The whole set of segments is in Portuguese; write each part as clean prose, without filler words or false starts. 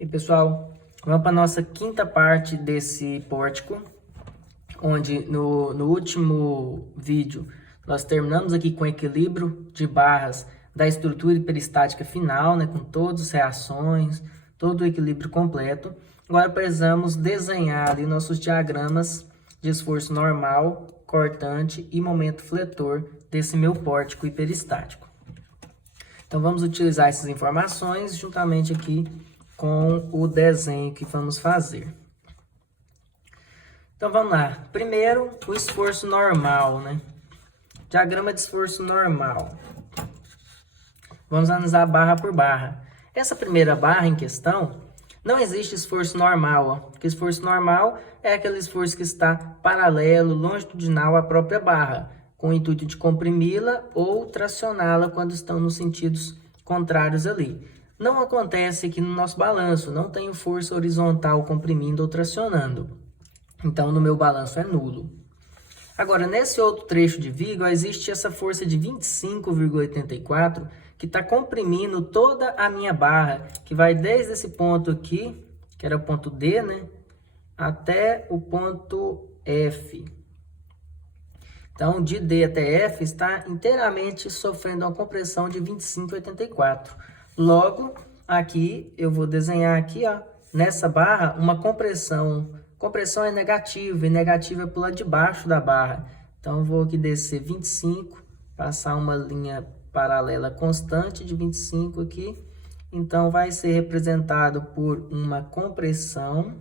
E pessoal, vamos para a nossa quinta parte desse pórtico, onde no último vídeo nós terminamos aqui com o equilíbrio de barras da estrutura hiperestática final, né, com todas as reações, todo o equilíbrio completo. Agora precisamos desenhar ali nossos diagramas de esforço normal, cortante e momento fletor desse meu pórtico hiperestático. Então vamos utilizar essas informações juntamente aqui com o desenho que vamos fazer. Então vamos lá. Primeiro, o esforço normal, né? Diagrama de esforço normal. Vamos analisar barra por barra. Essa primeira barra em questão, não existe esforço normal, ó. Porque esforço normal é aquele esforço que está paralelo, longitudinal à própria barra, com o intuito de comprimi-la ou tracioná-la quando estão nos sentidos contrários ali. Não acontece aqui no nosso balanço, não tenho força horizontal comprimindo ou tracionando. Então, no meu balanço é nulo. Agora, nesse outro trecho de viga, existe essa força de 25,84 que está comprimindo toda a minha barra, que vai desde esse ponto aqui, que era o ponto D, né, até o ponto F. Então, de D até F está inteiramente sofrendo uma compressão de 25,84. Logo, aqui eu vou desenhar aqui, ó, nessa barra, uma compressão. Compressão é negativa, e negativa é para o lado de baixo da barra. Então, eu vou aqui descer 25, passar uma linha paralela constante de 25 aqui. Então, vai ser representado por uma compressão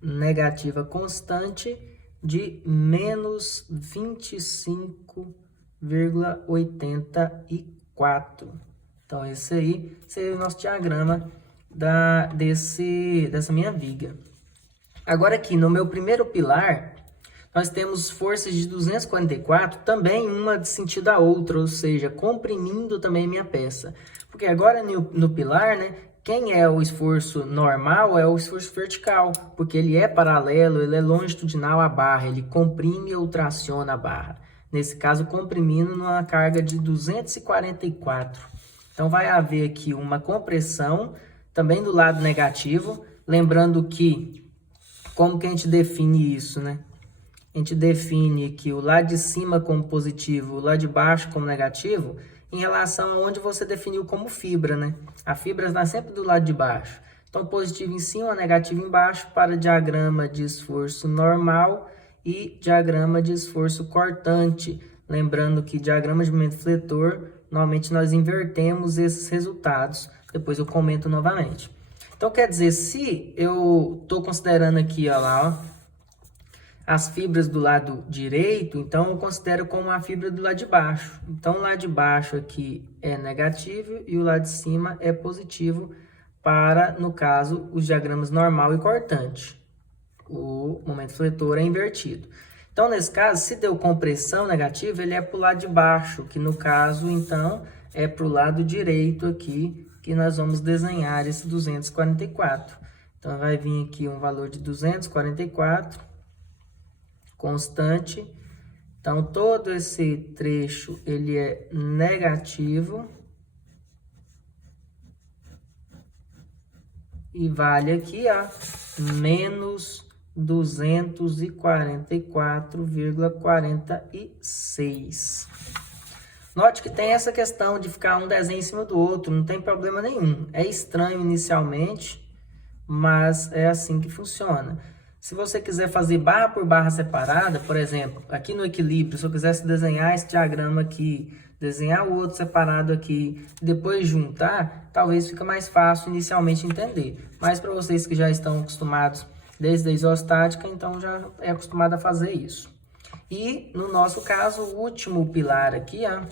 negativa constante de menos 25,84. Então, esse aí seria o nosso diagrama dessa minha viga. Agora aqui, no meu primeiro pilar, nós temos forças de 244, também uma de sentido a outra, ou seja, comprimindo também minha peça. Porque agora no pilar, né, quem é o esforço normal é o esforço vertical, porque ele é paralelo, ele é longitudinal à barra, ele comprime ou traciona a barra. Nesse caso, comprimindo numa carga de 244. Então, vai haver aqui uma compressão, também do lado negativo, lembrando que, como que a gente define isso, né? A gente define aqui o lado de cima como positivo, o lado de baixo como negativo, em relação a onde você definiu como fibra, né? A fibra está sempre do lado de baixo. Então, positivo em cima, negativo embaixo, para diagrama de esforço normal e diagrama de esforço cortante. Lembrando que diagrama de momento fletor, normalmente nós invertemos esses resultados. Depois eu comento novamente. Então, quer dizer, se eu estou considerando aqui, ó lá, ó, as fibras do lado direito, então eu considero como a fibra do lado de baixo. Então, o lado de baixo aqui é negativo e o lado de cima é positivo para, no caso, os diagramas normal e cortante. O momento fletor é invertido. Então, nesse caso, se deu compressão negativa, ele é para o lado de baixo, que no caso, então, é para o lado direito aqui, que nós vamos desenhar esse 244. Então, vai vir aqui um valor de 244, constante. Então, todo esse trecho, ele é negativo. E vale aqui, ó, menos 244,46. Note que tem essa questão de ficar um desenho em cima do outro, não tem problema nenhum. É estranho inicialmente, mas é assim que funciona. Se você quiser fazer barra por barra separada, por exemplo, aqui no equilíbrio, se eu quisesse desenhar esse diagrama aqui, desenhar o outro separado aqui, depois juntar, talvez fique mais fácil inicialmente entender. Mas para vocês que já estão acostumados desde a isostática, então já é acostumado a fazer isso. E no nosso caso, o último pilar aqui, ó,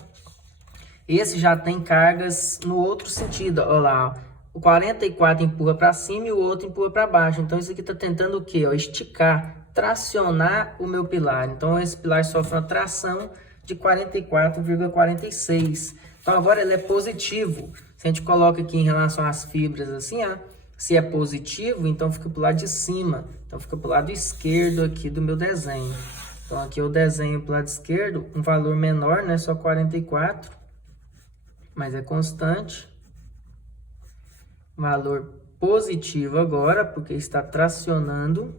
esse já tem cargas no outro sentido, olha lá, ó. O 44 empurra para cima e o outro empurra para baixo. Então, isso aqui está tentando o quê? Esticar, tracionar o meu pilar. Então, esse pilar sofre uma tração de 44,46. Então, agora ele é positivo. Se a gente coloca aqui em relação às fibras assim, ó, se é positivo, então fica para o lado de cima. Então, fica para o lado esquerdo aqui do meu desenho. Então, aqui eu desenho para o lado esquerdo um valor menor, né? Só 44, mas é constante. valor positivo agora, porque está tracionando.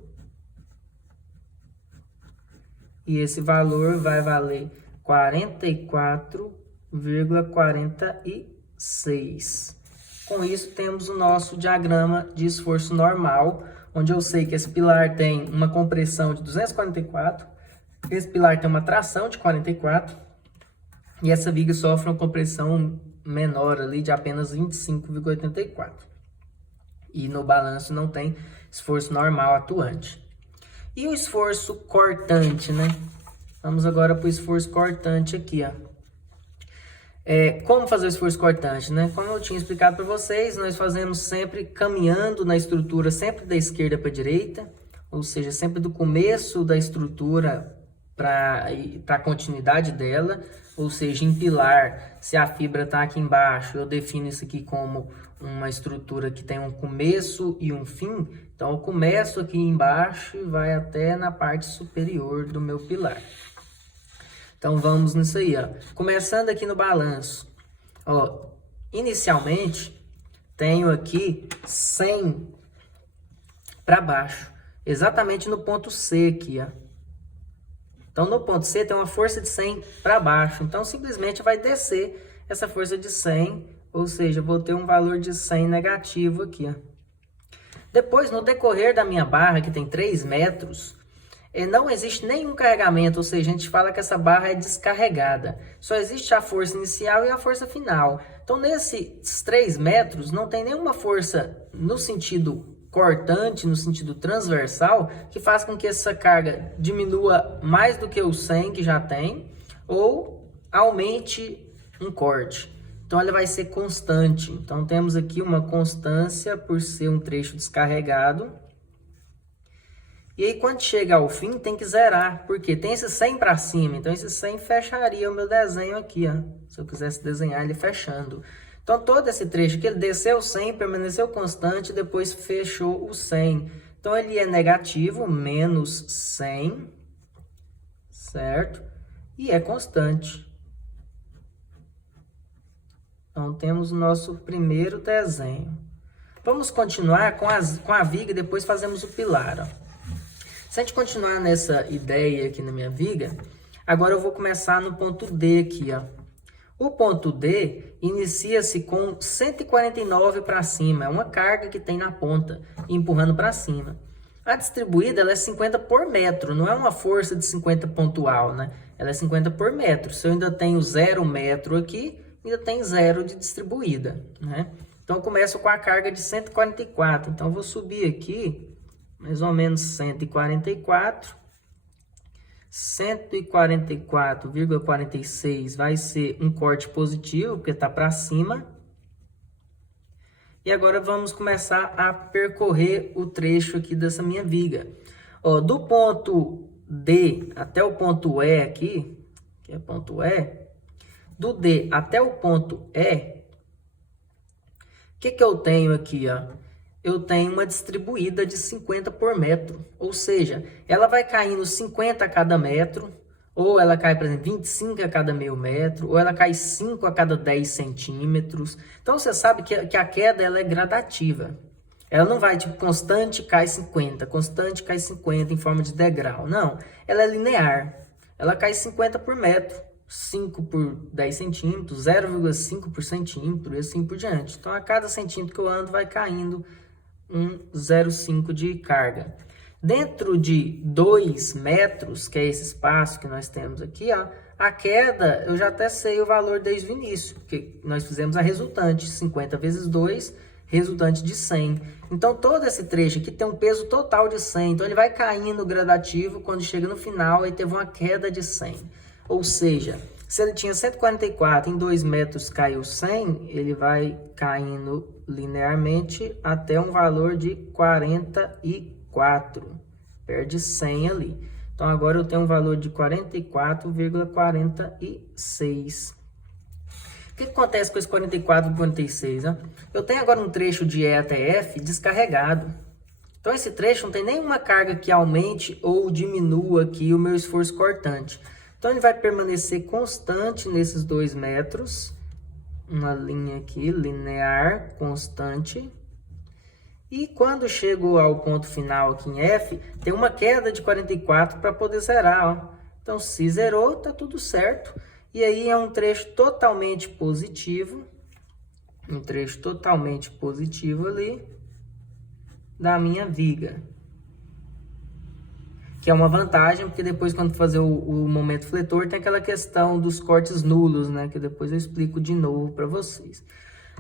E esse valor vai valer 44,46. Com isso, temos o nosso diagrama de esforço normal, onde eu sei que esse pilar tem uma compressão de 244, esse pilar tem uma tração de 44, e essa viga sofre uma compressão menor ali de apenas 25,84. E no balanço não tem esforço normal atuante. E o esforço cortante, né? Vamos agora para o esforço cortante aqui, ó. Como fazer o esforço cortante, né? Como eu tinha explicado para vocês, nós fazemos sempre caminhando na estrutura, sempre da esquerda para a direita, ou seja, sempre do começo da estrutura para a continuidade dela, ou seja, em pilar, se a fibra está aqui embaixo, eu defino isso aqui como uma estrutura que tem um começo e um fim. Então, eu começo aqui embaixo e vai até na parte superior do meu pilar. Então, vamos nisso aí, ó. Começando aqui no balanço. Ó, inicialmente, tenho aqui 100 para baixo. Exatamente no ponto C aqui, ó. Então, no ponto C tem uma força de 100 para baixo. Então, simplesmente vai descer essa força de 100, ou seja, vou ter um valor de 100 negativo aqui, ó. Depois, no decorrer da minha barra, que tem 3 metros, não existe nenhum carregamento, ou seja, a gente fala que essa barra é descarregada. Só existe a força inicial e a força final. Então, nesses 3 metros, não tem nenhuma força no sentido cortante, no sentido transversal, que faz com que essa carga diminua mais do que o 100 que já tem, ou aumente um corte. Então, ela vai ser constante. Então, temos aqui uma constância por ser um trecho descarregado. E aí, quando chega ao fim, tem que zerar, porque tem esse 100 para cima. Então, esse 100 fecharia o meu desenho aqui, ó. Se eu quisesse desenhar ele fechando. Então, todo esse trecho aqui, ele desceu 100, permaneceu constante, depois fechou o 100. Então, ele é negativo, menos 100, certo? E é constante. Então, temos o nosso primeiro desenho. Vamos continuar com a viga e depois fazemos o pilar, ó. Se a gente continuar nessa ideia aqui na minha viga, agora eu vou começar no ponto D aqui, ó. O ponto D inicia-se com 149 para cima, é uma carga que tem na ponta, empurrando para cima. A distribuída ela é 50 por metro, não é uma força de 50 pontual, né? Ela é 50 por metro. Se eu ainda tenho 0 metro aqui, ainda tem 0 de distribuída, né? Então, eu começo com a carga de 144. Então, eu vou subir aqui, mais ou menos 144. 144,46 vai ser um corte positivo, porque está para cima. E agora vamos começar a percorrer o trecho aqui dessa minha viga. Ó, do ponto D até o ponto E aqui, que é ponto E, do D até o ponto E, o que eu tenho aqui, ó? Eu tenho uma distribuída de 50 por metro, ou seja, ela vai caindo 50 a cada metro, ou ela cai, por exemplo, 25 a cada meio metro, ou ela cai 5 a cada 10 centímetros. Então, você sabe que a queda ela é gradativa. Ela não vai, tipo, constante cai 50, constante cai 50 em forma de degrau. Não, ela é linear. Ela cai 50 por metro, 5 por 10 centímetros, 0,5 por centímetro e assim por diante. Então, a cada centímetro que eu ando vai caindo um 0,5 de carga. Dentro de 2 metros, que é esse espaço que nós temos aqui, ó, a queda, eu já até sei o valor desde o início, porque nós fizemos a resultante, 50 vezes 2, resultante de 100. Então, todo esse trecho aqui tem um peso total de 100, então ele vai caindo gradativo, quando chega no final, ele teve uma queda de 100. Ou seja, se ele tinha 144, em 2 metros caiu 100, ele vai caindo linearmente até um valor de 44. Perde 100 ali. Então, agora eu tenho um valor de 44,46. O que acontece com esse 44,46? Né? Eu tenho agora um trecho de E até F descarregado. Então, esse trecho não tem nenhuma carga que aumente ou diminua aqui o meu esforço cortante. Então, ele vai permanecer constante nesses 2 metros. Uma linha aqui, linear, constante. E quando chego ao ponto final aqui em F, tem uma queda de 44 para poder zerar, ó. Então, se zerou, tá tudo certo. E aí é um trecho totalmente positivo. Um trecho totalmente positivo ali da minha viga. Que é uma vantagem, porque depois quando fazer o momento fletor, tem aquela questão dos cortes nulos, né? Que depois eu explico de novo para vocês.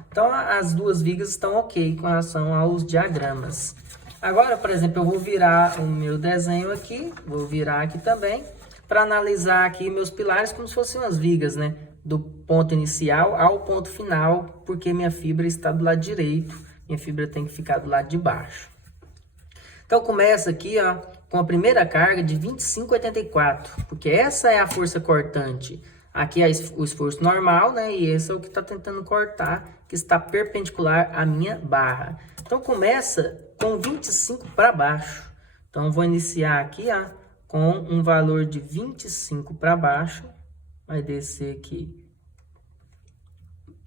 Então, as duas vigas estão ok com relação aos diagramas. Agora, por exemplo, eu vou virar o meu desenho aqui, vou virar aqui também, para analisar aqui meus pilares como se fossem umas vigas, né? Do ponto inicial ao ponto final, porque minha fibra está do lado direito, minha fibra tem que ficar do lado de baixo. Então, começa aqui, ó, com a primeira carga de 25,84, porque essa é a força cortante. Aqui é o esforço normal, né? E esse é o que está tentando cortar, que está perpendicular à minha barra. Então, começa com 25 para baixo. Então, vou iniciar aqui, ó, com um valor de 25 para baixo. Vai descer aqui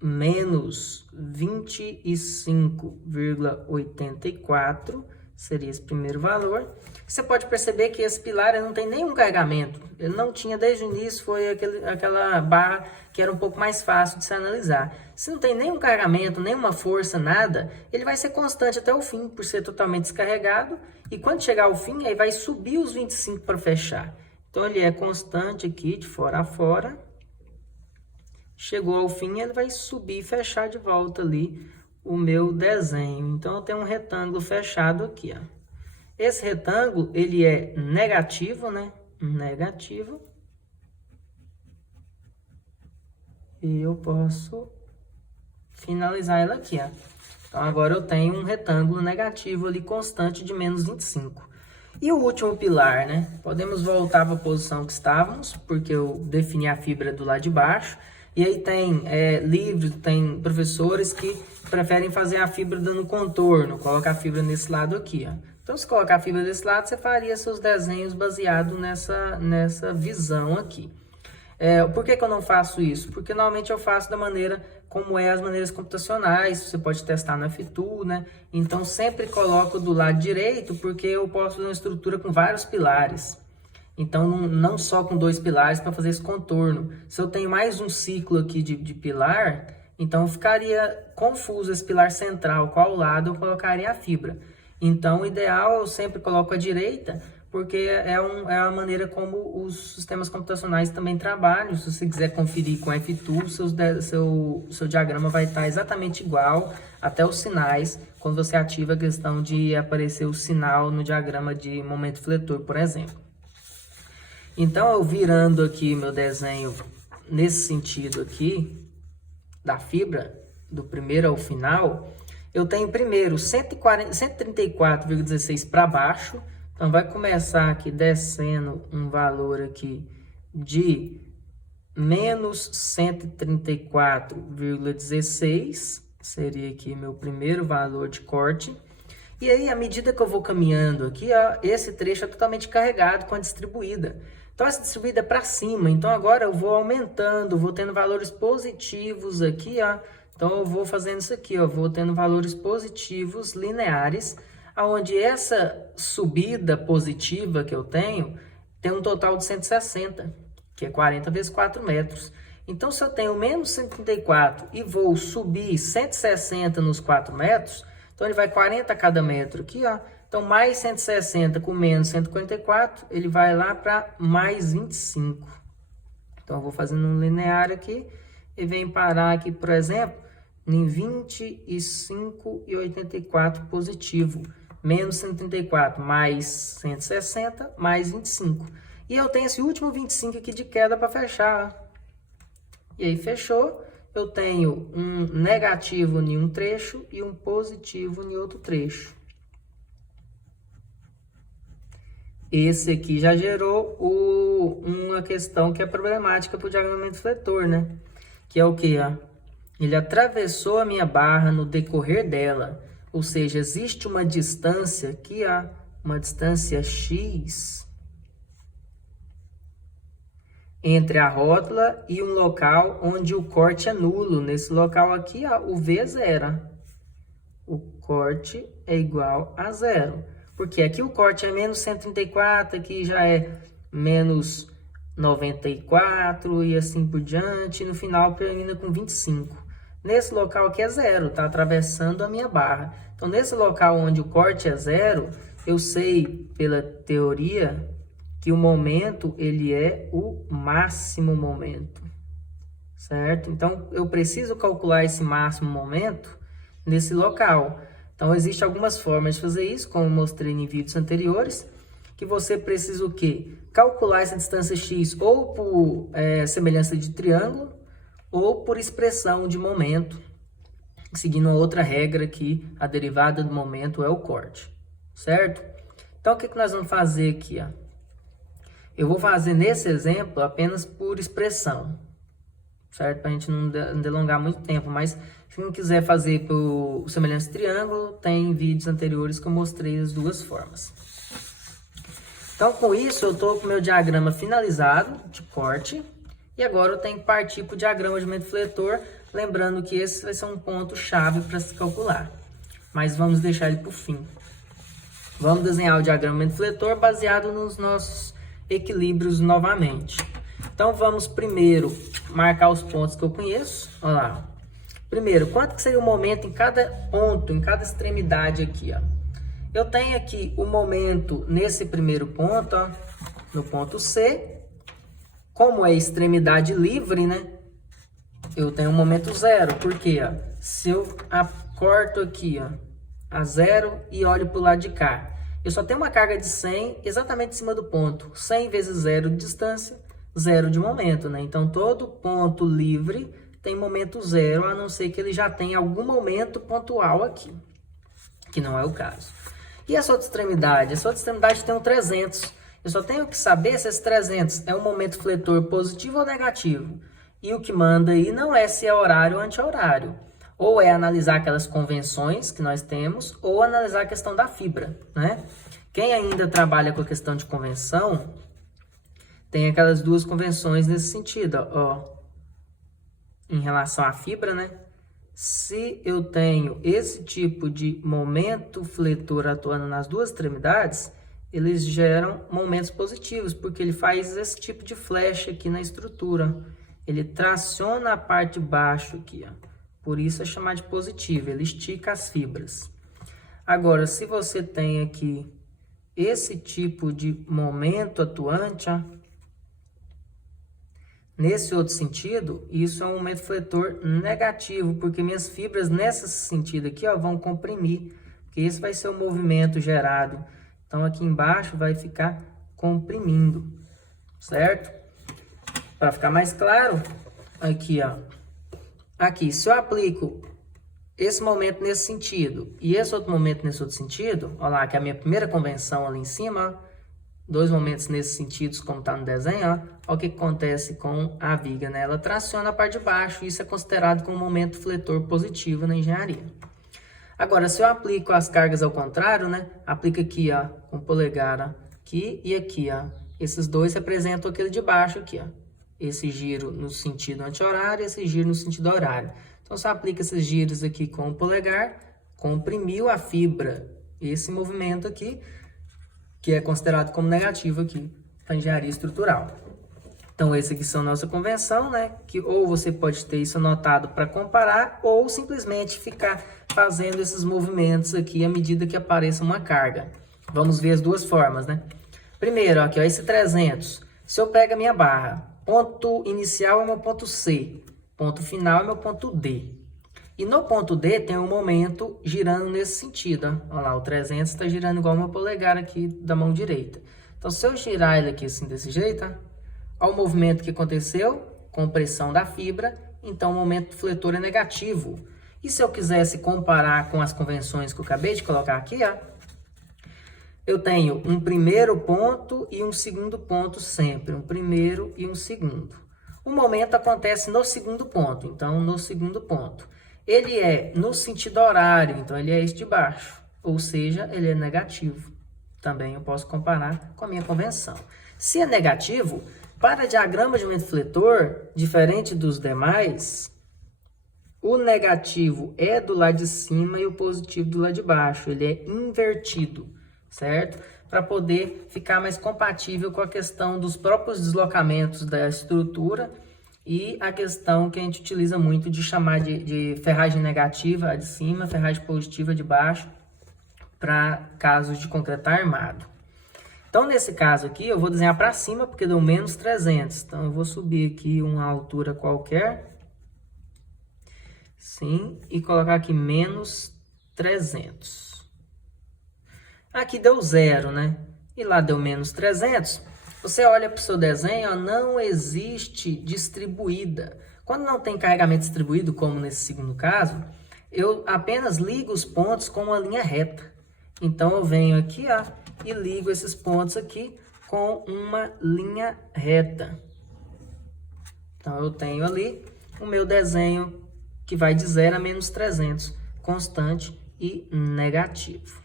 menos 25,84. Seria esse primeiro valor. Você pode perceber que esse pilar não tem nenhum carregamento. Ele não tinha desde o início, foi aquela barra que era um pouco mais fácil de se analisar. Se não tem nenhum carregamento, nenhuma força, nada, ele vai ser constante até o fim, por ser totalmente descarregado. E quando chegar ao fim, aí vai subir os 25 para fechar. Então, ele é constante aqui, de fora a fora. Chegou ao fim, ele vai subir e fechar de volta ali o meu desenho. Então, eu tenho um retângulo fechado aqui, ó. Esse retângulo, ele é negativo, né? Negativo. E eu posso finalizar ela aqui, ó. Então, agora eu tenho um retângulo negativo ali, constante de menos 25. E o último pilar, né? Podemos voltar para a posição que estávamos, porque eu defini a fibra do lado de baixo. E aí tem livros, tem professores que preferem fazer a fibra dando contorno, colocar a fibra nesse lado aqui, ó. Então, se colocar a fibra desse lado, você faria seus desenhos baseado nessa visão aqui. Por que eu não faço isso? Porque normalmente eu faço da maneira como as maneiras computacionais, você pode testar no FTool, né? Então, sempre coloco do lado direito, porque eu posso fazer uma estrutura com vários pilares. Então, não só com 2 pilares para fazer esse contorno. Se eu tenho mais um ciclo aqui de pilar, então ficaria confuso esse pilar central, qual lado eu colocaria a fibra. Então, o ideal eu sempre coloco à direita, porque é a maneira como os sistemas computacionais também trabalham. Se você quiser conferir com FTool, seu diagrama vai estar exatamente igual, até os sinais, quando você ativa a questão de aparecer o sinal no diagrama de momento fletor, por exemplo. Então, eu virando aqui meu desenho nesse sentido aqui, da fibra, do primeiro ao final, eu tenho primeiro 134,16 para baixo. Então, vai começar aqui descendo um valor aqui de menos 134,16. Seria aqui meu primeiro valor de corte. E aí, à medida que eu vou caminhando aqui, ó, esse trecho é totalmente carregado com a distribuída. Então, essa distribuída é para cima. Então, agora eu vou aumentando, vou tendo valores positivos aqui, ó. Então, eu vou fazendo isso aqui, ó. Vou tendo valores positivos lineares, onde essa subida positiva que eu tenho tem um total de 160, que é 40 vezes 4 metros. Então, se eu tenho menos 134 e vou subir 160 nos 4 metros, então ele vai 40 a cada metro aqui, ó. Então, mais 160 com menos 144, ele vai lá para mais 25. Então, eu vou fazendo um linear aqui e vem parar aqui, por exemplo, em 25,84 positivo. Menos 134 mais 160 mais 25. E eu tenho esse último 25 aqui de queda para fechar, ó. E aí, fechou. Eu tenho um negativo em um trecho e um positivo em outro trecho. Esse aqui já gerou uma questão que é problemática para o diagramamento fletor, né? Que é o que? Ele atravessou a minha barra no decorrer dela. Ou seja, existe uma distância aqui, uma distância x entre a rótula e um local onde o corte é nulo. Nesse local aqui, o V é zero. o corte é igual a zero. Porque aqui o corte é menos 134, aqui já é menos 94 e assim por diante. E no final termina com 25. Nesse local aqui é zero, está atravessando a minha barra. Então, nesse local onde o corte é zero, eu sei pela teoria que o momento ele é o máximo momento, certo? Então, eu preciso calcular esse máximo momento nesse local. Então, existem algumas formas de fazer isso, como eu mostrei em vídeos anteriores, que você precisa o quê? Calcular essa distância x ou por semelhança de triângulo, ou por expressão de momento, seguindo outra regra que a derivada do momento é o corte, certo? Então, o que nós vamos fazer aqui? Ó? Eu vou fazer nesse exemplo apenas por expressão, certo? Para a gente não delongar muito tempo, mas se não quiser fazer por semelhança de triângulo, tem vídeos anteriores que eu mostrei as duas formas. Então, com isso, eu estou com o meu diagrama finalizado de corte. E agora eu tenho que partir para o diagrama de momento fletor, lembrando que esse vai ser um ponto-chave para se calcular. Mas vamos deixar ele para o fim. Vamos desenhar o diagrama de momento fletor baseado nos nossos equilíbrios novamente. Então vamos primeiro marcar os pontos que eu conheço. Olha lá. Primeiro, quanto que seria o momento em cada ponto, em cada extremidade aqui, ó? Eu tenho aqui o momento nesse primeiro ponto, ó, no ponto C. Como é extremidade livre, né? Eu tenho um momento zero. Por quê? Ó? Se eu corto aqui, ó, a zero e olho para o lado de cá, eu só tenho uma carga de 100 exatamente em cima do ponto. 100 vezes zero de distância, zero de momento, né? Então, todo ponto livre tem momento zero, a não ser que ele já tenha algum momento pontual aqui, que não é o caso. E essa outra extremidade? Essa outra extremidade tem um 300. Eu só tenho que saber se esse 300 é um momento fletor positivo ou negativo. E o que manda aí não é se é horário ou anti-horário. Ou é analisar aquelas convenções que nós temos, ou analisar a questão da fibra, né? Quem ainda trabalha com a questão de convenção, tem aquelas duas convenções nesse sentido, ó. Em relação à fibra, né? Se eu tenho esse tipo de momento fletor atuando nas duas extremidades, eles geram momentos positivos, porque ele faz esse tipo de flecha aqui na estrutura. Ele traciona a parte de baixo aqui, ó. Por isso é chamado de positivo, ele estica as fibras. Agora, se você tem aqui esse tipo de momento atuante, ó, nesse outro sentido, isso é um momento fletor negativo, porque minhas fibras nesse sentido aqui, ó, vão comprimir, porque esse vai ser o movimento gerado. Então, aqui embaixo vai ficar comprimindo, certo? Para ficar mais claro, aqui, ó. Aqui, se eu aplico esse momento nesse sentido e esse outro momento nesse outro sentido, olha lá, que é a minha primeira convenção ali em cima, ó, dois momentos nesses sentidos, como está no desenho, ó, olha o que acontece com a viga, né? Ela traciona a parte de baixo, e isso é considerado como um momento fletor positivo na engenharia. Agora, se eu aplico as cargas ao contrário, né? Aplica aqui, ó, com o polegar, ó, aqui e aqui, ó. Esses dois representam aquele de baixo aqui, ó. Esse giro no sentido anti-horário e esse giro no sentido horário. Então, você aplica esses giros aqui com o polegar, comprimiu a fibra, esse movimento aqui, que é considerado como negativo aqui para engenharia estrutural. Então, esse aqui são nossa convenção, né? Que ou você pode ter isso anotado para comparar, ou simplesmente ficar fazendo esses movimentos aqui à medida que apareça uma carga. Vamos ver as duas formas, né? Primeiro, aqui, ó, esse 300. Se eu pego a minha barra, ponto inicial é meu ponto C, ponto final é meu ponto D. E no ponto D tem um momento girando nesse sentido, ó. Olha lá, o 300 está girando igual o meu polegar aqui da mão direita. Então, se eu girar ele aqui assim, desse jeito, ó, olha o movimento que aconteceu, compressão da fibra, então o momento fletor é negativo. E se eu quisesse comparar com as convenções que eu acabei de colocar aqui, ó, eu tenho um primeiro ponto e um segundo ponto sempre, um primeiro e um segundo. O momento acontece no segundo ponto, então no segundo ponto. Ele é no sentido horário, então ele é esse de baixo, ou seja, ele é negativo. Também eu posso comparar com a minha convenção. Se é negativo, para diagrama de momento fletor, diferente dos demais, o negativo é do lado de cima e o positivo do lado de baixo. Ele é invertido, certo? Para poder ficar mais compatível com a questão dos próprios deslocamentos da estrutura e a questão que a gente utiliza muito de chamar de ferragem negativa a de cima, ferragem positiva de baixo, para casos de concreto armado. Então, nesse caso aqui, eu vou desenhar para cima, porque deu menos 300. Então, eu vou subir aqui uma altura qualquer. Sim, e colocar aqui menos 300. Aqui deu 0, né? E lá deu menos 300. Você olha para o seu desenho, ó, não existe distribuída. Quando não tem carregamento distribuído, como nesse segundo caso, eu apenas ligo os pontos com uma linha reta. Então, eu venho aqui, ó, e ligo esses pontos aqui com uma linha reta. Então, eu tenho ali o meu desenho que vai de 0 a menos 300, constante e negativo.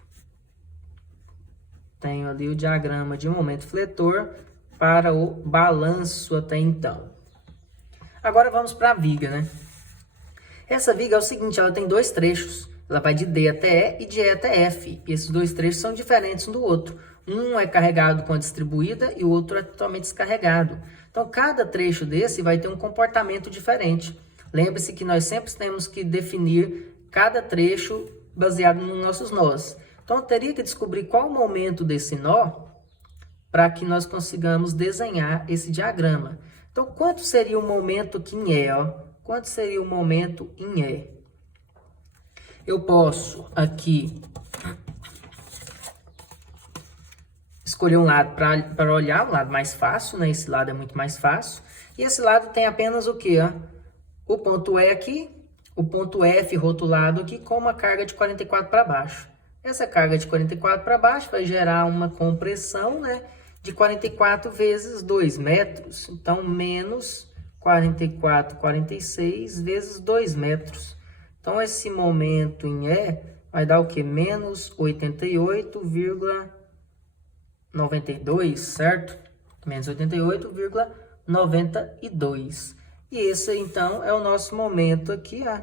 Tenho ali o diagrama de momento fletor para o balanço até então. Agora vamos para a viga, né? Essa viga é o seguinte, ela tem dois trechos. Ela vai de D até E e de E até F. E esses dois trechos são diferentes um do outro. Um é carregado com a distribuída e o outro é totalmente descarregado. Então, cada trecho desse vai ter um comportamento diferente. Lembre-se que nós sempre temos que definir cada trecho baseado nos nossos nós. Então, eu teria que descobrir qual o momento desse nó para que nós consigamos desenhar esse diagrama. Então, quanto seria o momento aqui em E? Ó? Quanto seria o momento em E? Eu posso aqui escolher um lado para olhar, um lado mais fácil, né? Esse lado é muito mais fácil. E esse lado tem apenas o quê? Ó? O ponto E aqui, o ponto F rotulado aqui com uma carga de 44 para baixo. Essa carga de 44 para baixo vai gerar uma compressão, né, de 44 vezes 2 metros. Então, menos 44, 46 vezes 2 metros. Então, esse momento em E vai dar o quê? Menos 88,92, certo? Menos 88,92. E esse, então, é o nosso momento aqui, ó,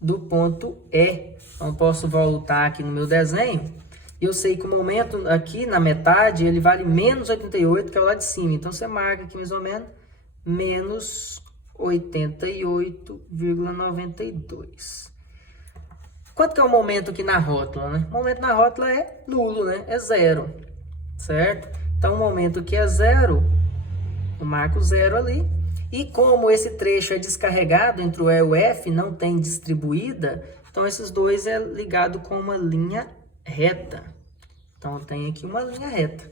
do ponto E. Então, posso voltar aqui no meu desenho. E eu sei que o momento aqui na metade, ele vale menos 88, que é o lá de cima. Então, você marca aqui mais ou menos menos 88,92. Quanto que é o momento aqui na rótula, né? O momento na rótula é nulo, né? É zero, certo? Então, o momento que é zero, eu marco zero ali. E como esse trecho é descarregado entre o E e o F, não tem distribuída, então esses dois é ligado com uma linha reta. Então, eu tenho aqui uma linha reta.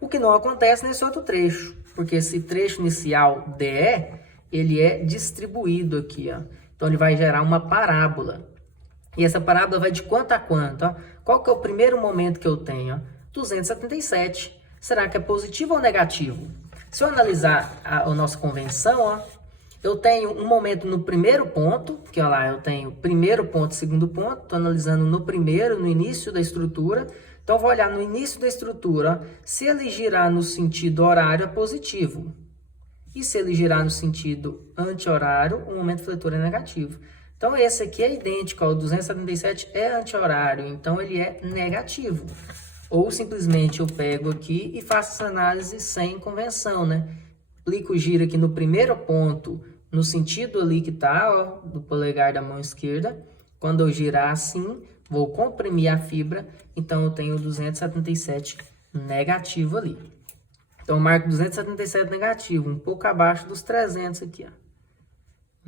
O que não acontece nesse outro trecho, porque esse trecho inicial DE, ele é distribuído aqui, ó. Então, ele vai gerar uma parábola. E essa parábola vai de quanto a quanto, ó? Qual que é o primeiro momento que eu tenho? Ó? 277. Será que é positivo ou negativo? Se eu analisar a nossa convenção, ó, eu tenho um momento no primeiro ponto, que ó lá, eu tenho primeiro ponto, segundo ponto, estou analisando no primeiro, no início da estrutura. Então, eu vou olhar no início da estrutura, ó, se ele girar no sentido horário, é positivo. E se ele girar no sentido anti-horário, o momento fletor é negativo. Então, esse aqui é idêntico ao 277, é anti-horário, então ele é negativo. Ou simplesmente eu pego aqui e faço essa análise sem convenção, né? Aplico o giro aqui no primeiro ponto, no sentido ali que tá, ó, do polegar da mão esquerda. Quando eu girar assim, vou comprimir a fibra, então eu tenho 277 negativo ali. Então, eu marco 277 negativo, um pouco abaixo dos 300 aqui, ó.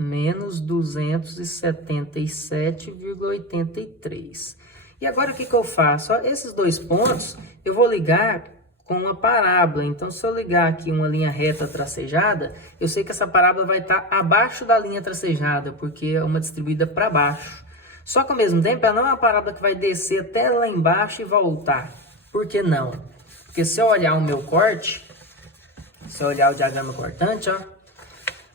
Menos 277,83. E agora o que eu faço? Ó, esses dois pontos eu vou ligar com uma parábola. Então, se eu ligar aqui uma linha reta tracejada, eu sei que essa parábola vai estar abaixo da linha tracejada, porque é uma distribuída para baixo. Só que ao mesmo tempo, ela não é uma parábola que vai descer até lá embaixo e voltar. Por que não? Porque se eu olhar o meu corte, se eu olhar o diagrama cortante, ó,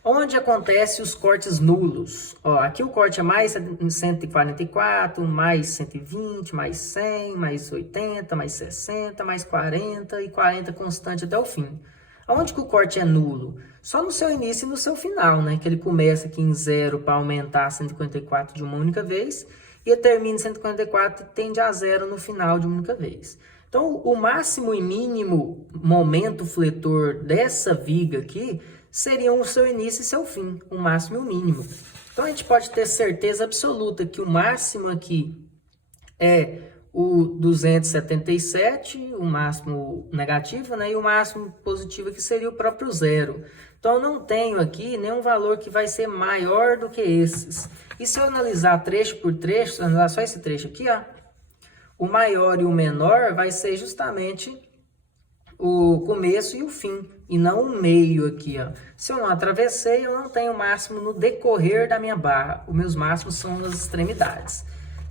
onde acontece os cortes nulos? Ó, aqui o corte é mais 144, mais 120, mais 100, mais 80, mais 60, mais 40 e 40 constante até o fim. Aonde que o corte é nulo? Só no seu início e no seu final, né? Que ele começa aqui em 0 para aumentar a 154 de uma única vez e termina em 154 e tende a 0 no final de uma única vez. Então, o máximo e mínimo momento fletor dessa viga aqui seriam o seu início e seu fim, o máximo e o mínimo. Então, a gente pode ter certeza absoluta que o máximo aqui é o 277, o máximo negativo, né? E o máximo positivo aqui seria o próprio zero. Então, eu não tenho aqui nenhum valor que vai ser maior do que esses. E se eu analisar trecho por trecho, se eu analisar só esse trecho aqui, ó, o maior e o menor vai ser justamente o começo e o fim, e não o meio aqui, ó. Se eu não atravessei, eu não tenho máximo no decorrer da minha barra. Os meus máximos são nas extremidades.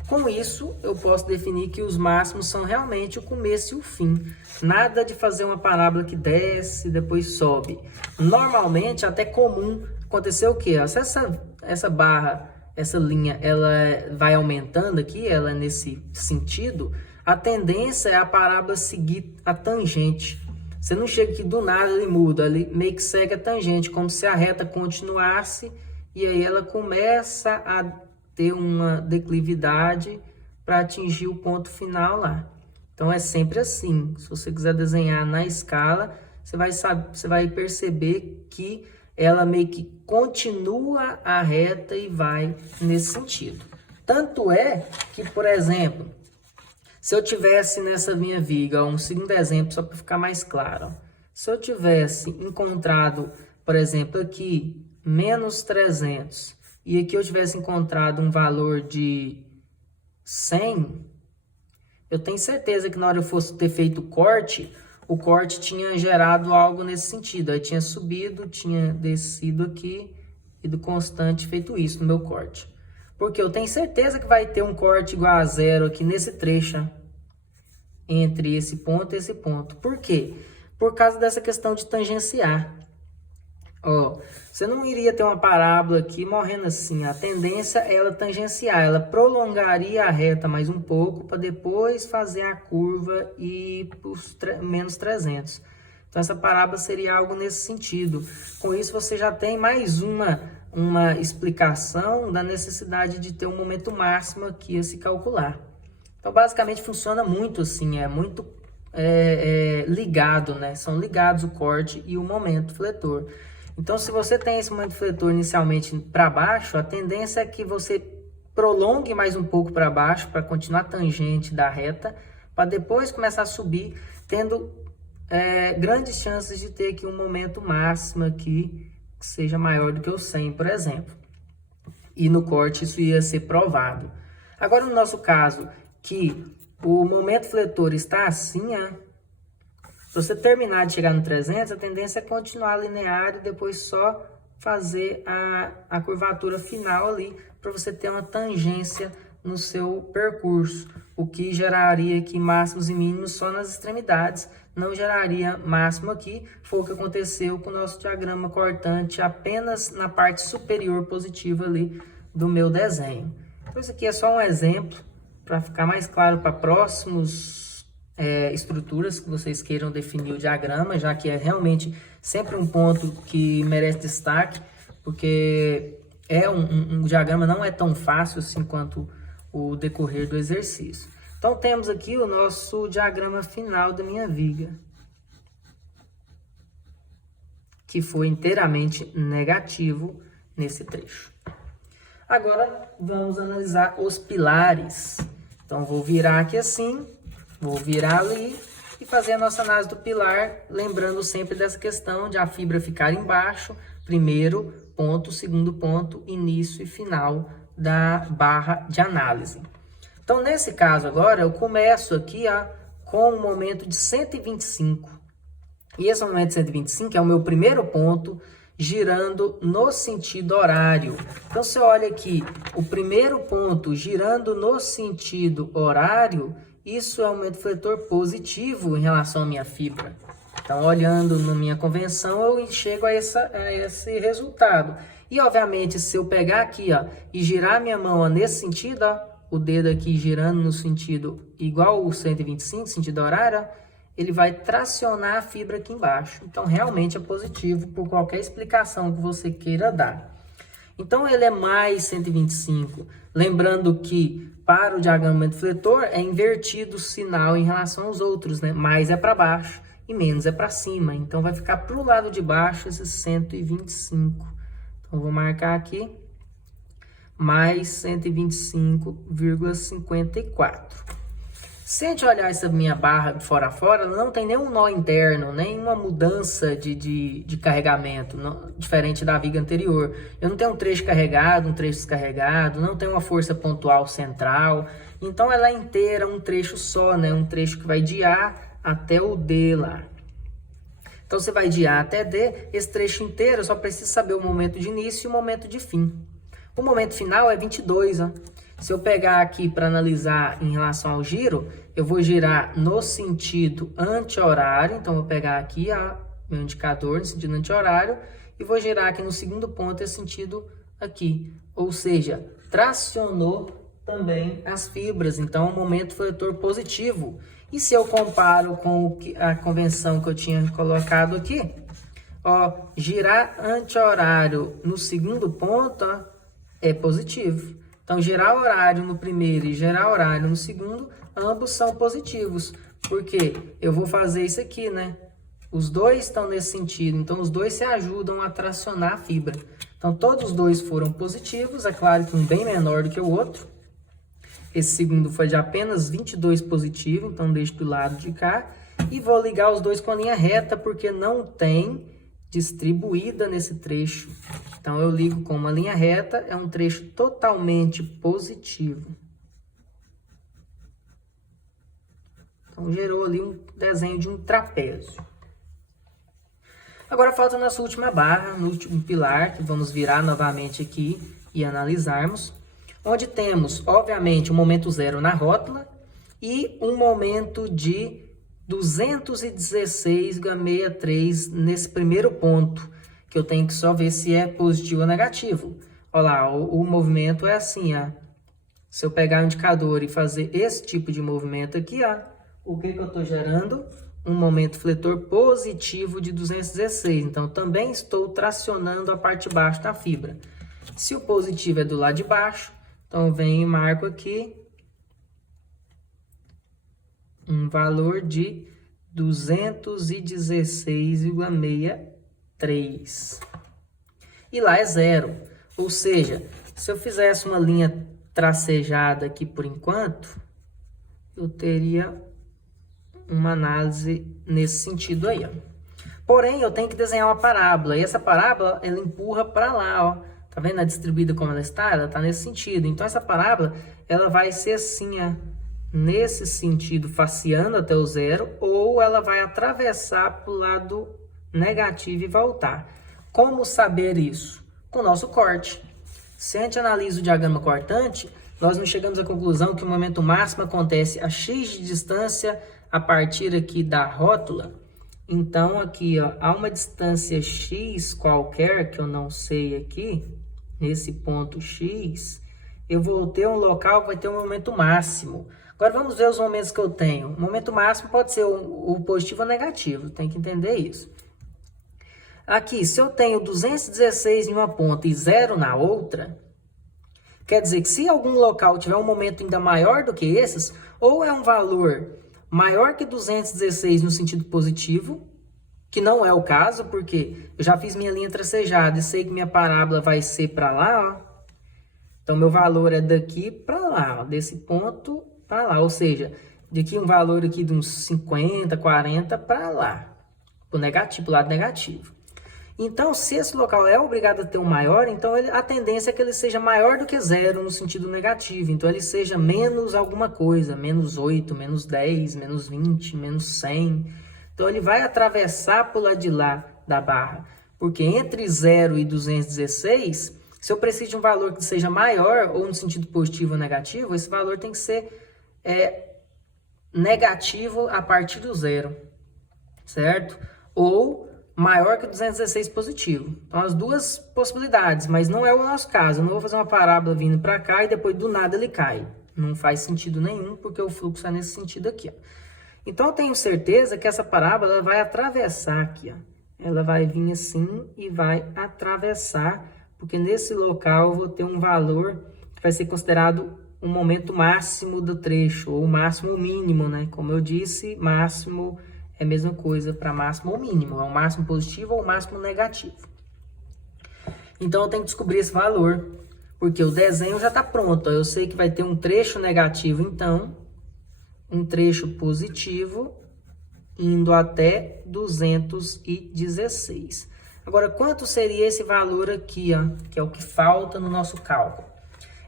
Com isso, eu posso definir que os máximos são realmente o começo e o fim. Nada de fazer uma parábola que desce e depois sobe. Normalmente, até comum, acontecer o quê? Se essa barra, essa linha, ela vai aumentando aqui, ela é nesse sentido, a tendência é a parábola seguir a tangente. Você não chega aqui do nada, ele muda, ele meio que segue a tangente, como se a reta continuasse, e aí ela começa a ter uma declividade para atingir o ponto final lá. Então é sempre assim. Se você quiser desenhar na escala, você vai perceber que ela meio que continua a reta e vai nesse sentido. Tanto é que, por exemplo, se eu tivesse nessa minha viga, um segundo exemplo só para ficar mais claro, se eu tivesse encontrado, por exemplo, aqui menos 300 e aqui eu tivesse encontrado um valor de 100, eu tenho certeza que na hora eu fosse ter feito o corte tinha gerado algo nesse sentido. Aí tinha subido, tinha descido aqui e do constante feito isso no meu corte. Porque eu tenho certeza que vai ter um corte igual a 0 aqui nesse trecho, entre esse ponto e esse ponto. Por quê? Por causa dessa questão de tangenciar. Ó, você não iria ter uma parábola aqui morrendo assim. A tendência é ela tangenciar, ela prolongaria a reta mais um pouco para depois fazer a curva e os menos 300. Então essa parábola seria algo nesse sentido. Com isso você já tem mais uma explicação da necessidade de ter um momento máximo aqui a se calcular. Então basicamente funciona muito assim, é muito ligado, né? São ligados o corte e o momento fletor. Então, se você tem esse momento fletor inicialmente para baixo, a tendência é que você prolongue mais um pouco para baixo, para continuar tangente da reta, para depois começar a subir, tendo grandes chances de ter aqui um momento máximo aqui, que seja maior do que o 100, por exemplo. E no corte isso ia ser provado. Agora, no nosso caso, que o momento fletor está assim, se você terminar de chegar no 300, a tendência é continuar linear e depois só fazer a curvatura final ali para você ter uma tangência no seu percurso, o que geraria aqui máximos e mínimos só nas extremidades, não geraria máximo aqui. Foi o que aconteceu com o nosso diagrama cortante apenas na parte superior positiva ali do meu desenho. Então isso aqui é só um exemplo para ficar mais claro para próximos estruturas que vocês queiram definir o diagrama, já que é realmente sempre um ponto que merece destaque, porque um diagrama não é tão fácil assim quanto o decorrer do exercício. Então temos aqui o nosso diagrama final da minha viga, que foi inteiramente negativo nesse trecho. Agora vamos analisar os pilares. Então vou virar aqui assim, vou virar ali e fazer a nossa análise do pilar, lembrando sempre dessa questão de a fibra ficar embaixo, primeiro ponto, segundo ponto, início e final da barra de análise. Então, nesse caso agora, eu começo aqui com um momento de 125. E esse momento de 125 é o meu primeiro ponto, girando no sentido horário. Então, você olha aqui, o primeiro ponto girando no sentido horário, isso é um momento fletor positivo em relação à minha fibra. Então, olhando na minha convenção, eu chego a esse resultado. E, obviamente, se eu pegar aqui e girar minha mão nesse sentido, o dedo aqui girando no sentido igual o 125, sentido horário, ele vai tracionar a fibra aqui embaixo. Então, realmente é positivo por qualquer explicação que você queira dar. Então, ele é mais 125. Lembrando que, para o diagrama de fletor, é invertido o sinal em relação aos outros, né? Mais é para baixo e menos é para cima. Então, vai ficar para o lado de baixo esse 125. Então, vou marcar aqui, mais 125,54. Se a gente olhar essa minha barra de fora a fora, ela não tem nenhum nó interno, nenhuma mudança de carregamento, diferente da viga anterior. Eu não tenho um trecho carregado, um trecho descarregado, não tenho uma força pontual central. Então, ela é inteira, um trecho só, né? Um trecho que vai de A até o D lá. Então, você vai de A até D, esse trecho inteiro, eu só preciso saber o momento de início e o momento de fim. O momento final é 22, ó. Se eu pegar aqui para analisar em relação ao giro, eu vou girar no sentido anti-horário. Então, vou pegar aqui meu indicador no sentido anti-horário e vou girar aqui no segundo ponto esse sentido aqui. Ou seja, tracionou também as fibras. Então, o momento fletor positivo. E se eu comparo com a convenção que eu tinha colocado aqui, ó, girar anti-horário no segundo ponto, ó, é positivo. Então, gerar horário no primeiro e gerar horário no segundo, ambos são positivos. Porque eu vou fazer isso aqui, né? Os dois estão nesse sentido. Então, os dois se ajudam a tracionar a fibra. Então, todos os dois foram positivos. É claro que um bem menor do que o outro. Esse segundo foi de apenas 22 positivo. Então, deixo do lado de cá. E vou ligar os dois com a linha reta, porque não tem distribuída nesse trecho. Então, eu ligo com uma linha reta, é um trecho totalmente positivo. Então, gerou ali um desenho de um trapézio. Agora, falta a nossa última barra, no último pilar, que vamos virar novamente aqui e analisarmos. Onde temos, obviamente, o momento zero na rótula e um momento de 216,63 nesse primeiro ponto, que eu tenho que só ver se é positivo ou negativo. Olha lá, o movimento é assim, ó. Se eu pegar o indicador e fazer esse tipo de movimento aqui, ó, o que eu estou gerando? Um momento fletor positivo de 216. Então, também estou tracionando a parte de baixo da fibra. Se o positivo é do lado de baixo, então eu venho e marco aqui um valor de 216,63. E lá é zero. Ou seja, se eu fizesse uma linha tracejada aqui por enquanto, eu teria uma análise nesse sentido aí, ó. Porém, eu tenho que desenhar uma parábola. E essa parábola, ela empurra para lá, ó. Tá vendo a distribuída como ela está? Ela está nesse sentido. Então, essa parábola, ela vai ser assim, ó, nesse sentido, faceando até o zero, ou ela vai atravessar para o lado negativo e voltar. Como saber isso? Com o nosso corte. Se a gente analisa o diagrama cortante, nós não chegamos à conclusão que o momento máximo acontece a x de distância a partir aqui da rótula. Então, aqui, ó, há uma distância x qualquer, que eu não sei aqui, nesse ponto x, eu vou ter um local que vai ter um momento máximo. Agora, vamos ver os momentos que eu tenho. O momento máximo pode ser o positivo ou negativo, tem que entender isso. Aqui, se eu tenho 216 em uma ponta e 0 na outra, quer dizer que se algum local tiver um momento ainda maior do que esses, ou é um valor maior que 216 no sentido positivo, que não é o caso, porque eu já fiz minha linha tracejada e sei que minha parábola vai ser para lá, ó. Então, meu valor é daqui para lá, ó, desse ponto para lá, ou seja, daqui um valor aqui de uns 50, 40 para lá, pro negativo, pro lado negativo. Então, se esse local é obrigado a ter um maior, então a tendência é que ele seja maior do que zero no sentido negativo. Então, ele seja menos alguma coisa, menos 8, menos 10, menos 20, menos 100. Então, ele vai atravessar para o lado de lá da barra. Porque entre 0 e 216, se eu preciso de um valor que seja maior, ou no sentido positivo ou negativo, esse valor tem que ser negativo a partir do zero, certo? Ou maior que 216 positivo. Então, as duas possibilidades, mas não é o nosso caso. Eu não vou fazer uma parábola vindo para cá e depois do nada ele cai. Não faz sentido nenhum, porque o fluxo é nesse sentido aqui, ó. Então, eu tenho certeza que essa parábola ela vai atravessar aqui, ó. Ela vai vir assim e vai atravessar, porque nesse local eu vou ter um valor que vai ser considerado um momento máximo do trecho, ou máximo ou mínimo, né? Como eu disse, máximo é a mesma coisa para máximo ou mínimo, é um máximo positivo ou um máximo negativo. Então, eu tenho que descobrir esse valor, porque o desenho já está pronto, ó. Eu sei que vai ter um trecho negativo, então, um trecho positivo, indo até 216. Agora, quanto seria esse valor aqui, ó, que é o que falta no nosso cálculo?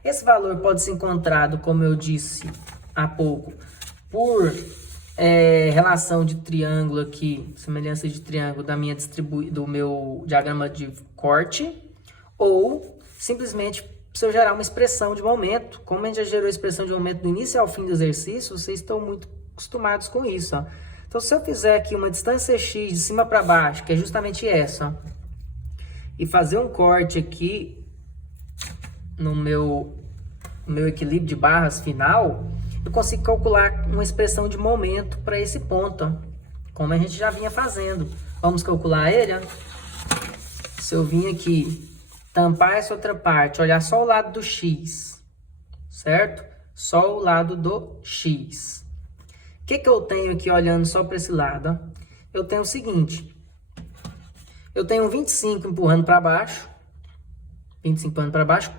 Esse valor pode ser encontrado, como eu disse há pouco, por relação de triângulo aqui, semelhança de triângulo do meu diagrama de corte, ou simplesmente se eu gerar uma expressão de momento. Como a gente já gerou a expressão de momento do início ao fim do exercício, vocês estão muito acostumados com isso, ó. Então, se eu fizer aqui uma distância x de cima para baixo, que é justamente essa, ó, e fazer um corte aqui no meu equilíbrio de barras final, eu consigo calcular uma expressão de momento para esse ponto, ó, como a gente já vinha fazendo. Vamos calcular ele, ó. Se eu vim aqui, tampar essa outra parte, olhar só o lado do x, certo? Só o lado do x. O que eu tenho aqui olhando só para esse lado? Ó? Eu tenho o seguinte, eu tenho 25 empurrando para baixo,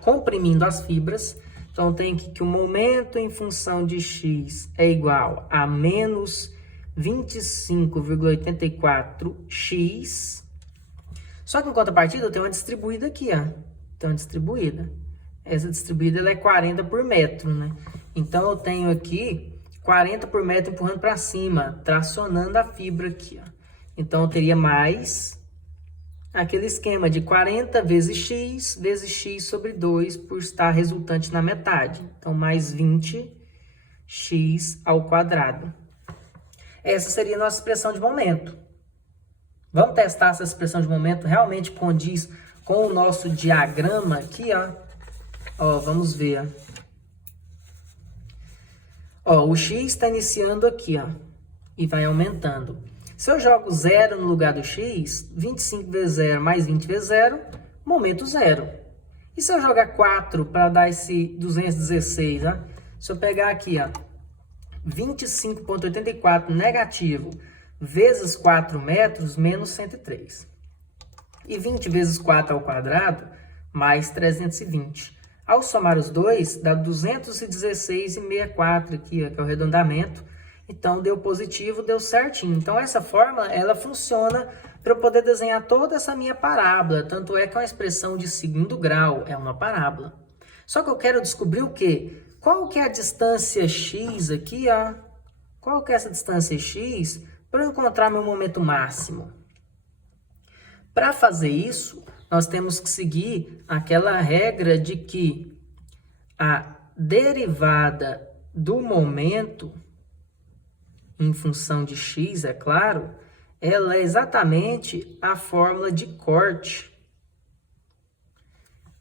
comprimindo as fibras. Então, eu tenho aqui que o momento em função de x é igual a menos 25,84x. Só que em contrapartida, eu tenho uma distribuída aqui, ó. Tem uma distribuída. Essa distribuída ela é 40 por metro, né? Então, eu tenho aqui 40 por metro empurrando para cima, tracionando a fibra aqui, ó. Então, eu teria mais aquele esquema de 40 vezes x sobre 2 por estar resultante na metade. Então, mais 20x ao quadrado. Essa seria a nossa expressão de momento. Vamos testar se essa expressão de momento realmente condiz com o nosso diagrama aqui, ó. Ó, vamos ver, ó. Ó, o x está iniciando aqui, ó, e vai aumentando. Se eu jogo 0 no lugar do x, 25 vezes 0 mais 20 vezes 0, momento 0. E se eu jogar 4 para dar esse 216, ó? Se eu pegar aqui, ó, 25,84 negativo vezes 4 metros, menos 103. E 20 vezes 4 ao quadrado, mais 320. Ao somar os dois, dá 216,64 aqui, ó, que é o arredondamento. Então, deu positivo, deu certinho. Então, essa fórmula, ela funciona para eu poder desenhar toda essa minha parábola. Tanto é que é uma expressão de segundo grau, é uma parábola. Só que eu quero descobrir o quê? Qual que é a distância x aqui, ó? Qual que é essa distância x para eu encontrar meu momento máximo? Para fazer isso, nós temos que seguir aquela regra de que a derivada do momento em função de x, é claro, ela é exatamente a fórmula de corte.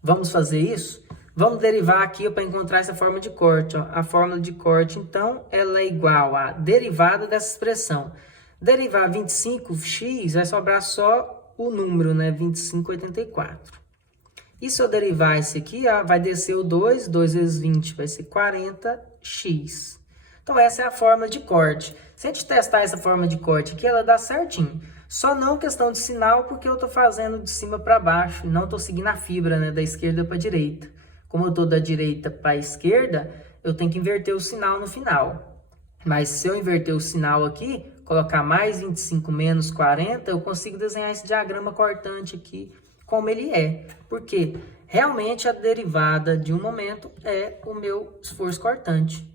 Vamos fazer isso? Vamos derivar aqui para encontrar essa forma de corte, ó. A fórmula de corte, então, ela é igual à derivada dessa expressão. Derivar 25x, vai sobrar só o número, né? 25,84. E se eu derivar esse aqui, ó, vai descer o 2, 2 vezes 20 vai ser 40x. Então, essa é a fórmula de corte. Se a gente testar essa forma de corte aqui, ela dá certinho. Só não questão de sinal, porque eu estou fazendo de cima para baixo, e não estou seguindo a fibra, né, da esquerda para a direita. Como eu estou da direita para a esquerda, eu tenho que inverter o sinal no final. Mas se eu inverter o sinal aqui, colocar mais 25 menos 40, eu consigo desenhar esse diagrama cortante aqui como ele é. Porque realmente a derivada de um momento é o meu esforço cortante.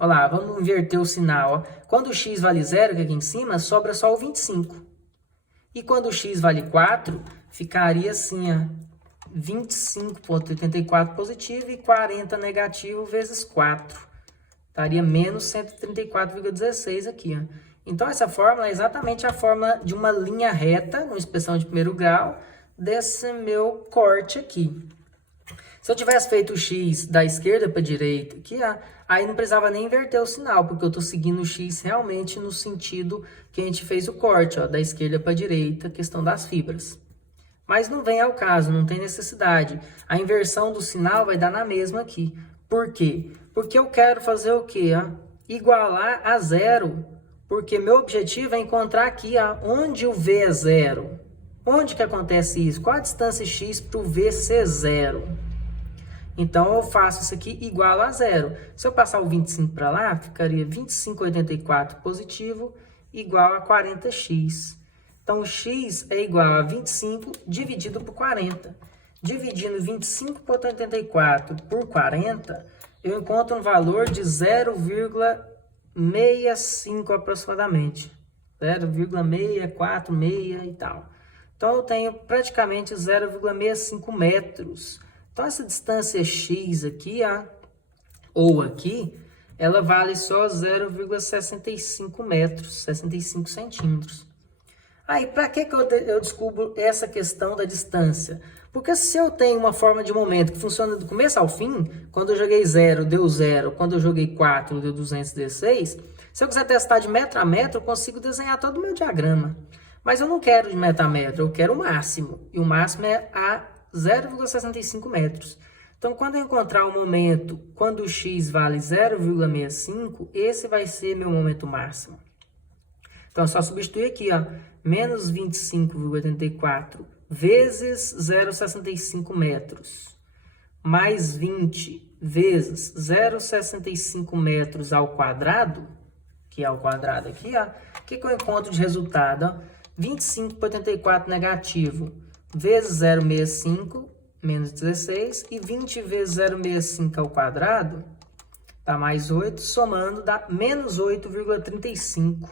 Olha lá, vamos inverter o sinal. Ó. Quando o x vale 0, que aqui em cima, sobra só o 25. E quando o x vale 4, ficaria assim, ó, 25,84 positivo e 40 negativo vezes 4. Daria menos 134,16 aqui. Ó. Então, essa fórmula é exatamente a fórmula de uma linha reta, uma expressão de primeiro grau, desse meu corte aqui. Se eu tivesse feito o x da esquerda para a direita aqui, ó, Aí não precisava nem inverter o sinal, porque eu estou seguindo o X realmente no sentido que a gente fez o corte, ó, da esquerda para a direita, questão das fibras. Mas não vem ao caso, não tem necessidade. A inversão do sinal vai dar na mesma aqui. Por quê? Porque eu quero fazer o quê? Ó? Igualar a zero. Porque meu objetivo é encontrar aqui onde o V é zero. Onde que acontece isso? Qual a distância x para o V ser zero? Então, eu faço isso aqui igual a zero. Se eu passar o 25 para lá, ficaria 25,84 positivo igual a 40x. Então, o x é igual a 25 dividido por 40. Dividindo 25,84 por 40, eu encontro um valor de 0,65 aproximadamente. 0,646 e tal. Então, eu tenho praticamente 0,65 metros. Então, essa distância x aqui, ou aqui, ela vale só 0,65 metros, 65 centímetros. Aí, para que eu descubro essa questão da distância? Porque se eu tenho uma forma de momento que funciona do começo ao fim, quando eu joguei 0, deu 0, quando eu joguei 4, deu 216, se eu quiser testar de metro a metro, eu consigo desenhar todo o meu diagrama. Mas eu não quero de metro a metro, eu quero o máximo. E o máximo é a 0,65 metros. Então, quando eu encontrar o momento, quando o x vale 0,65, esse vai ser meu momento máximo. Então, é só substituir aqui, menos 25,84 vezes 0,65 metros, mais 20 vezes 0,65 metros ao quadrado, que é o quadrado aqui, o que eu encontro de resultado? 25,84 negativo vezes 0,65, menos 16, e 20 vezes 0,65 ao quadrado, dá mais 8, somando dá menos 8,35.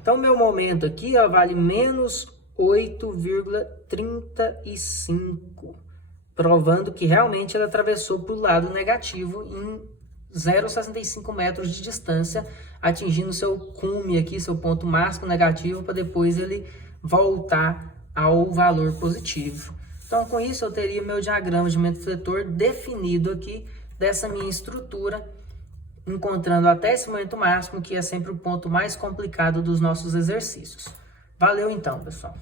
Então, meu momento aqui vale menos 8,35, provando que realmente ele atravessou para o lado negativo em 0,65 metros de distância, atingindo seu cume aqui, seu ponto máximo negativo, para depois ele voltar ao valor positivo. Então, com isso, eu teria meu diagrama de momento fletor definido aqui dessa minha estrutura, encontrando até esse momento máximo, que é sempre o ponto mais complicado dos nossos exercícios. Valeu então, pessoal!